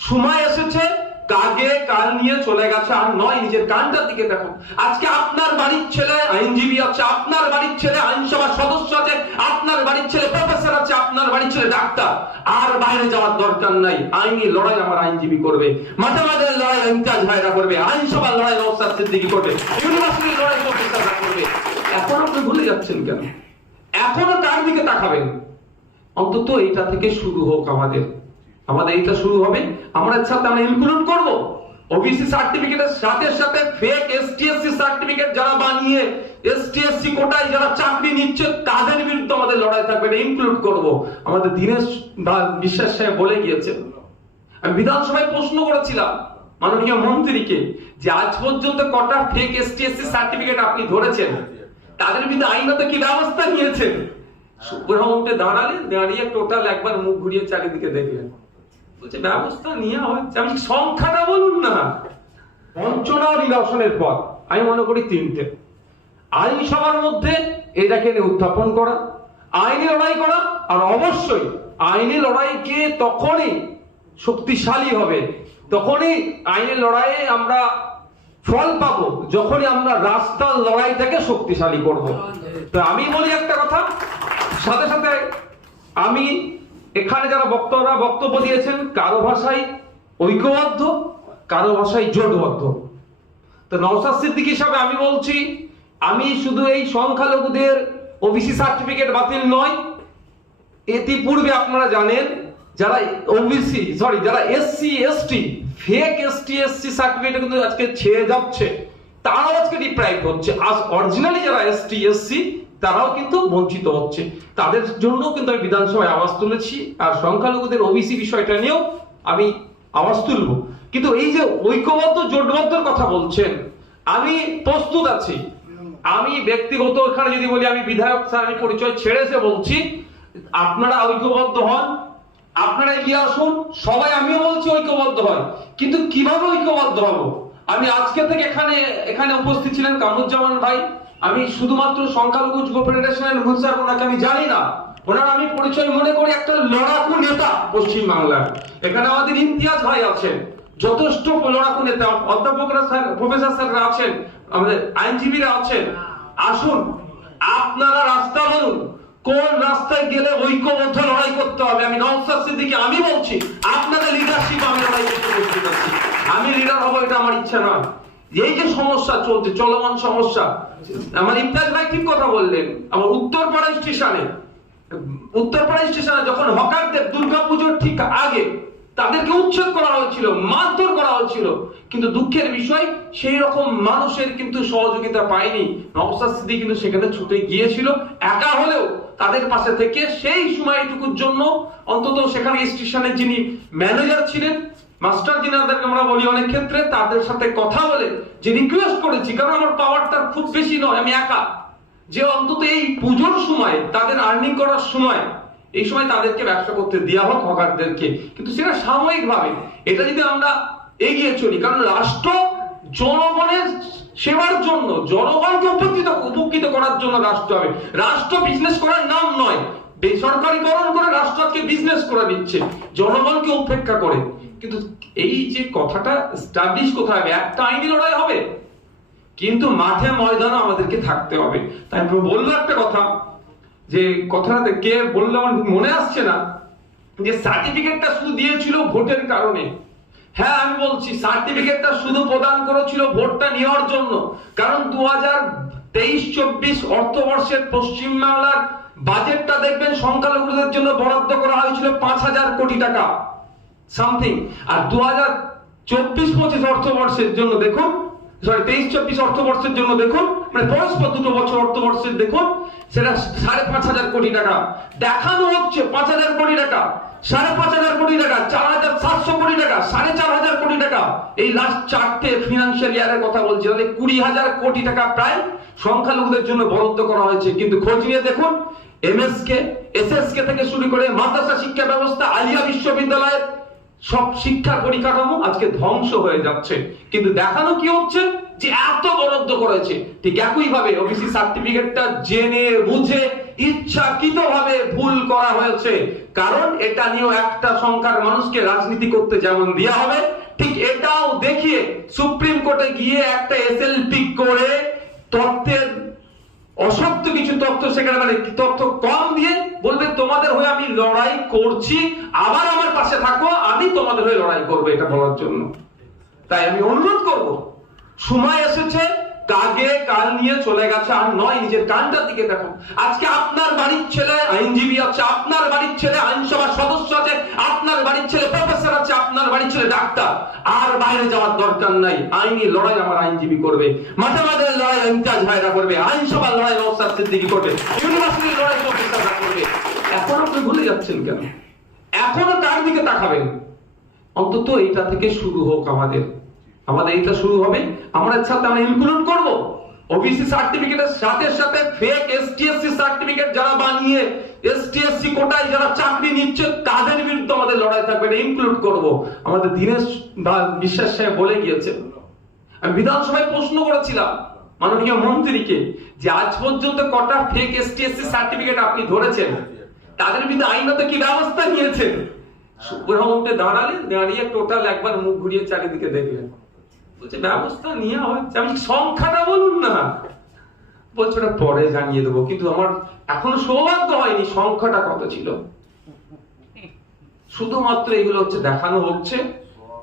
সময় এসেছে, কাগে কাল নিয়ে চলে গেছে আর নয়, নিজের কানটার দিকে দেখো। আজকে আপনার বাড়ির ছেলে আইনজীবী আছে, আপনার বাড়ির ছেলে আইনসভার সদস্য আছে, আপনার বাড়ির ছেলে প্রফেসর আছে, আপনার বাড়ির ছেলে ডাক্তার। আর বাইরে যাওয়ার দরকার নাই। আইনি লড়াই আমার আইনজীবী করবে, মাথামাদের লড়াই ইমতিয়াজ ভাইরা করবে, আইনসভার লড়াই নওশাদ সিদ্দিকী করবে, ইউনিভার্সিটির লড়াই প্রফেসররা করবে। এখন আপনি ভুলে যাচ্ছেন কেন? এখনো কার দিকে তাকাবেন? অন্তত এটা থেকে শুরু হোক আমাদের এটা শুরু হবে। আমরা সাথে আমরা ইনক্লুড করব ওবিসি সার্টিফিকেটের সাথে সাথে ফেক এসটিএসসি সার্টিফিকেট যারা বানিয়ে এসটিএসসি কোটায় যারা চাকরি নিচ্ছে তাদের বিরুদ্ধে আমাদের লড়াই থাকবে, এটা ইনক্লুড করব। আমাদের দীনেশ বিশ্বাস সাহেব বলে গিয়েছেন, আমি বিধানসভায় প্রশ্ন করেছিলাম মাননীয় মন্ত্রীকে যে আজ পর্যন্ত কটা ফেক এসটিএসসি সার্টিফিকেট আপনি ধরেছেন, তাদের বিরুদ্ধে আইনত কি ব্যবস্থা নিয়েছেন? সুপ্রিমকোর্টে দাঁড়িয়ে টোটাল একবার মুখ ঘুরিয়ে চারিদিকে দেখলেন, বলছে ব্যবস্থা নেওয়া হচ্ছে। আমি সংখ্যাটা বলুন না, বঞ্চনা ও নিরসনের পর আমি মনে করি তিনটে। আইনসভার মধ্যে এটাকে উত্থাপন করা, আইনি লড়াই করা, আর অবশ্যই আইনি লড়াইকে তখনই শক্তিশালী হবে, তখনই আইনি লড়াইয়ে আমরা ফল পাবো যখনই আমরা রাস্তার লড়াইটাকে শক্তিশালী করব। তো আমি বলি একটা কথা, সাথে সাথে আমি এখানে যারা বক্তব্য দিয়েছেন কারো ভাষায় ঐক্যবদ্ধ, কারো ভাষায় জোটবদ্ধ। তো নওশাদ সিদ্দিকী হিসাবে আমি বলছি, আমি শুধু এই সংখ্যালঘুদের ওবিসি সার্টিফিকেট বাতিল নয়, ইতিপূর্বে আপনারা জানেন যারা যারা SC ST fake ST certificate কিন্তু আজকে ছেড়ে যাচ্ছে, তারাও আজকে ডিপ্রাইভ হচ্ছে। আজ অরিজিনালি যারা এসটি এসসি তারাও কিন্তু বঞ্চিত হচ্ছে, তাদের জন্য কিন্তু আমি বিধানসভায় আওয়াজ তুলেছি। আর সংখ্যালঘুদের ওবিসি বিষয়টা নিয়েও আমি আওয়াজ তুলব। কিন্তু এই যে ঐক্যবদ্ধ জোটবদ্ধর কথা বলছেন, আমি প্রস্তুত আছি। আমি ব্যক্তিগত এখানে যদি বলি, আমি বিধায়ক স্যার, আমি পরিচয় ছেড়েছে বলছি, আপনারা ঐক্যবদ্ধ হন, আপনারা এগিয়ে আসুন, সবাই আমিও বলছি ঐক্যবদ্ধ হয়। কিন্তু কিভাবে ঐক্যবদ্ধ হব? আমি আজকে থেকে এখানে উপস্থিত ছিলেন কামরুজ্জামান ভাই, আমি শুধুমাত্র সংখ্যালঘু যুব ফেডারেশনের স্যার ওনাকে আমি জানি না, ওনার আমি পরিচয় মনে করি একটা লড়াকু নেতা পশ্চিম বাংলার। এখানে আমাদের ইমতিয়াজ ভাই আছেন, যথেষ্ট লড়াকু নেতা, অধ্যাপকরা স্যার প্রফেসর স্যাররা আছেন, আমাদের আইনজীবীরা আছেন। আসুন আপনারা রাস্তা বলুন, কোন রাস্তায় গেলে ঐক্যবদ্ধ লড়াই করতে হবে। আমি নওশাদ সিদ্দিকী আমি বলছি, আপনাদের লিডারশিপ আমি লড়াই করতে প্রস্তুত আছি। আমি লিডার হবো এটা আমার ইচ্ছা নয়। এই যে সমস্যা চলছে, চলমান সমস্যা, আমার ইমতিয়াজ ভাই ঠিক কথা বললেন। আমার উত্তরপাড়া স্টেশনে যখন হকারদের দুর্গাপুজোর ঠিক আগে তাদেরকে উচ্ছেদ করা হয়েছিল, মারধর করা হয়েছিল, কিন্তু দুঃখের বিষয় সেই রকম মানুষের কিন্তু সহযোগিতা পায়নি। নওশাদ সিদ্দিকী কিন্তু সেখানে ছুটে গিয়েছিল, একা হলেও তাদের পাশে থেকে সেই সময়টুকুর জন্য অন্তত সেখানে স্টেশনের যিনি ম্যানেজার ছিলেন, মাস্টার যিনাদেরকে আমরা বলি অনেক ক্ষেত্রে, তাদের সাথে কথা বলে যে রিকোয়েস্ট করেছি, কারণ আমার পাওয়ারটা খুব বেশি নয়, আমি একা, যে অন্তত এই পুজোর সময় তাদের আর্নিং করার সময় এই সময় তাদেরকে ব্যবসা করতে দেওয়া হোক হকারদেরকে। কিন্তু সেটা সাময়িক ভাবে, এটা যদি আমরা এগিয়ে চলি, কারণ রাষ্ট্র জনগণের সেবার জন্য, জনগণকে উপকৃত করার জন্য রাষ্ট্র হবে। রাষ্ট্র বিজনেস করার নাম নয়, বেসরকারীকরণ করে রাষ্ট্র আজকে বিজনেস করে দিচ্ছে জনগণকে উপেক্ষা করে। কিন্তু এই যে কথাটা এস্টাবলিশ কোথায় হবে? একটা আইনি লড়াই হবে, কিন্তু মাঠে ময়দানে আমাদেরকে থাকতে হবে। তাই আমি বলবো একটা কথা, যে কথাটা কে বললো আমার মনে আসছে না, যে সার্টিফিকেটটা শুধু দিয়েছিল ভোটের কারণে। হ্যাঁ, আমি বলছি সার্টিফিকেটটা শুধু প্রদান করেছিল ভোটটা নেওয়ার জন্য, কারণ 2023-24 অর্থবর্ষের পশ্চিমবাংলার বাজেটটা দেখবেন সংখ্যালঘুদের জন্য বরাদ্দ করা হয়েছিল 5,000 কোটি টাকা সামথিং। আর 2024-25 অর্থবর্ষের জন্য দেখুন, 23-24 অর্থবর্ষের জন্য দেখুন, মানে পরস্পর দুটো বছর অর্থবর্ষের দেখুন, সেটা 5,500 কোটি টাকা দেখানো হচ্ছে। 5,000 কোটি টাকা, 5,500 কোটি টাকা, 4,700 কোটি টাকা, 4,500 কোটি টাকা, এই লাস্ট 4টে ফিনান্সিয়াল ইয়ারের কথা বলছি, তাহলে 20,000 কোটি টাকা প্রায় সংখ্যালঘুদের জন্য বরাদ্দ করা হয়েছে। কিন্তু খোঁজ নিয়ে দেখুন, এমএসকে এসএসকে থেকে শুরু করে মাদ্রাসা শিক্ষা ব্যবস্থা, আলিয়া বিশ্ববিদ্যালয়ের সব শিক্ষা পরিকাঠামো আজকে ধ্বংস হয়ে যাচ্ছে। কিন্তু দেখানো কি হচ্ছে যে এত বরাদ্দ করেছে। ঠিক একই ভাবে ওবিসি সার্টিফিকেটটা জেনে বুঝে ইচ্ছাকৃতভাবে ভুল করা হয়েছে, কারণ এটা নিয়েও একটা সংখ্যার মানুষকে রাজনীতি করতে যেমন দেওয়া হবে, ঠিক এটাও দেখিয়ে সুপ্রিম কোর্টে গিয়ে একটা এসএলপি করে তথ্যের অসত্য কিছু তথ্য সেখানে মানে তথ্য কম দিয়ে বলবে তোমাদের হয়ে আমি লড়াই করছি, আবার আমার পাশে থাকো, আমি তোমাদের হয়ে লড়াই করবো, এটা বলার জন্য। তাই আমি অনুরোধ করব, সময় এসেছে, কাগে কাল নিয়ে চলে গেছে আর নয়, নিজের কানটার দিকে দেখো। আজকে আপনার বাড়ির ছেলে আইনজীবী আছে, আপনার বাড়ির ছেলে আইনসভার সদস্য আছে, আপনার বাড়ির ছেলে প্রফেসর আছে, আপনার বাড়ির ছেলে ডাক্তার। আর বাইরে যাওয়ার দরকার নাই, আইনি লড়াই আমার আইনজীবী করবে, মাঠে মাঠে লড়াই ইমতিয়াজ ভাইরা করবে, আইনসভার লড়াই নওশাদ সিদ্দিকী করবে, ইউনিভার্সিটির লড়াই প্রফেসররা করবে। এখন আপনি ভুলে যাচ্ছেন কেন? এখনো কার দিকে তাকাবেন? অন্তত এটা থেকে শুরু হোক, আমাদের এটা শুরু হবে। আমরা সাথে আমরা ইনক্লুড করব ওবিসি সার্টিফিকেটের সাথে সাথে ফেক এসটিএসসি সার্টিফিকেট যারা বানিয়ে এসটিএসসি কোটায় যারা চাকরি নিচ্ছে তাদের বিরুদ্ধে আমাদের লড়াই থাকবে, এটা ইনক্লুড করব। আমাদের দীনেশ বিশ্বাস সাহেব বলে গিয়েছে, আমি বিধানসভায় প্রশ্ন করেছিলাম মাননীয় মন্ত্রীকে যে আজ পর্যন্ত কটা ফেক এসটিএসসি সার্টিফিকেট আপনি ধরেছেন, তাদের বিরুদ্ধে আইনত কি ব্যবস্থা নিয়েছেন? সুপ্রিমকোর্টে দাঁড়িয়ে টোটাল একবার মুখ ঘুরিয়ে চারিদিকে দেখলেন, বলছে ব্যবস্থা নেওয়া হচ্ছে। আমি সংখ্যাটা বলুন না, বলছে ওটা পরে জানিয়ে দেবো, কিন্তু আমার এখনো সৌভাগ্য হয়নি সংখ্যাটা কত ছিল। শুধুমাত্র এগুলো হচ্ছে দেখানো হচ্ছে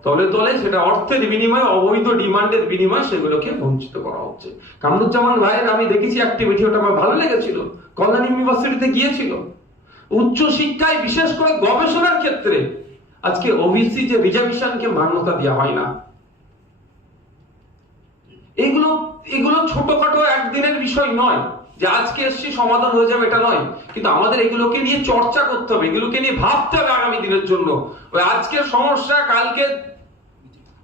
তলে তলে, সেটা অর্থের বিনিময়ে, অবৈধ ডিমান্ডের বিনিময়ে সেগুলোকে বঞ্চিত করা হচ্ছে। কামরুজ্জামান ভাইয়ের আমি দেখেছি অ্যাক্টিভিটি, ওটা আমার ভালো লেগেছিল। কল্যাণ ইউনিভার্সিটিতে গিয়েছিল, উচ্চ শিক্ষায় বিশেষ করে গবেষণার ক্ষেত্রে আজকে ওবিসি যে রিজার্ভেশনকে মান্যতা দেওয়া হয় না, এগুলো ছোটখাটো একদিনের বিষয় নয় যে আজকে এসছি সমাধান হয়ে যাবে, এটা নয়। কিন্তু আমাদের এগুলোকে নিয়ে চর্চা করতে হবে, এগুলোকে নিয়ে ভাবতে হবে আগামী দিনের জন্য। ওই আজকের সমস্যা কালকে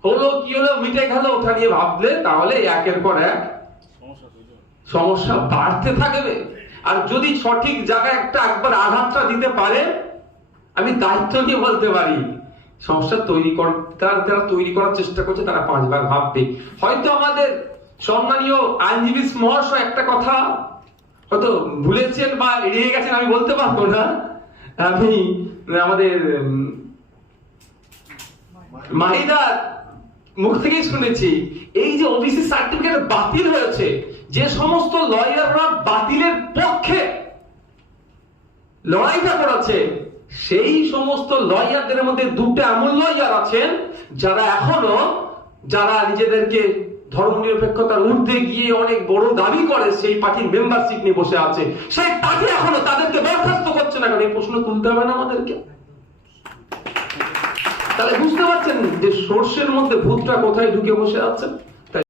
হলো কি হলো মিটে গেল ওটা নিয়ে ভাবলে তাহলে একের পর এক সমস্যা বাড়তে থাকবে। আর যদি সঠিক জায়গায় একবার আঘাতটা দিতে পারে, আমি দায়িত্ব নিয়ে বলতে পারি সমস্যা যারা তৈরি করার চেষ্টা করছে তারা 5 বার ভাববে। হয়তো আমাদের সম্মানীয় আইনজীবী মহাশয় একটা কথা হয়তো ভুলেছেন বা এড়িয়ে গেছেন, আমি বলতে পারবো না। আমি আমাদের মাহিদার মুখ থেকেই শুনেছি, এই যে ওবিসি সার্টিফিকেট বাতিল হয়েছে, যে সমস্ত লয়াররা বাতিলের পক্ষে লড়াইটা করেছে, সেই সমস্ত লয়ারদের মধ্যে 2টা এমন লয়ার আছেন যারা নিজেদেরকে ধর্মনিরপেক্ষতার ঊর্ধ্বে গিয়ে অনেক বড় দাবি করে, সেই পার্টির মেম্বারশিপ নিয়ে বসে আছে, সেই পার্টি এখনো তাদেরকে বরখাস্ত করছে না। কারণ এই প্রশ্ন তুলতে হবে না আমাদেরকে। তাহলে বুঝতে পারছেন যে সর্ষের মধ্যে ভূতটা কোথায় ঢুকে বসে আছে।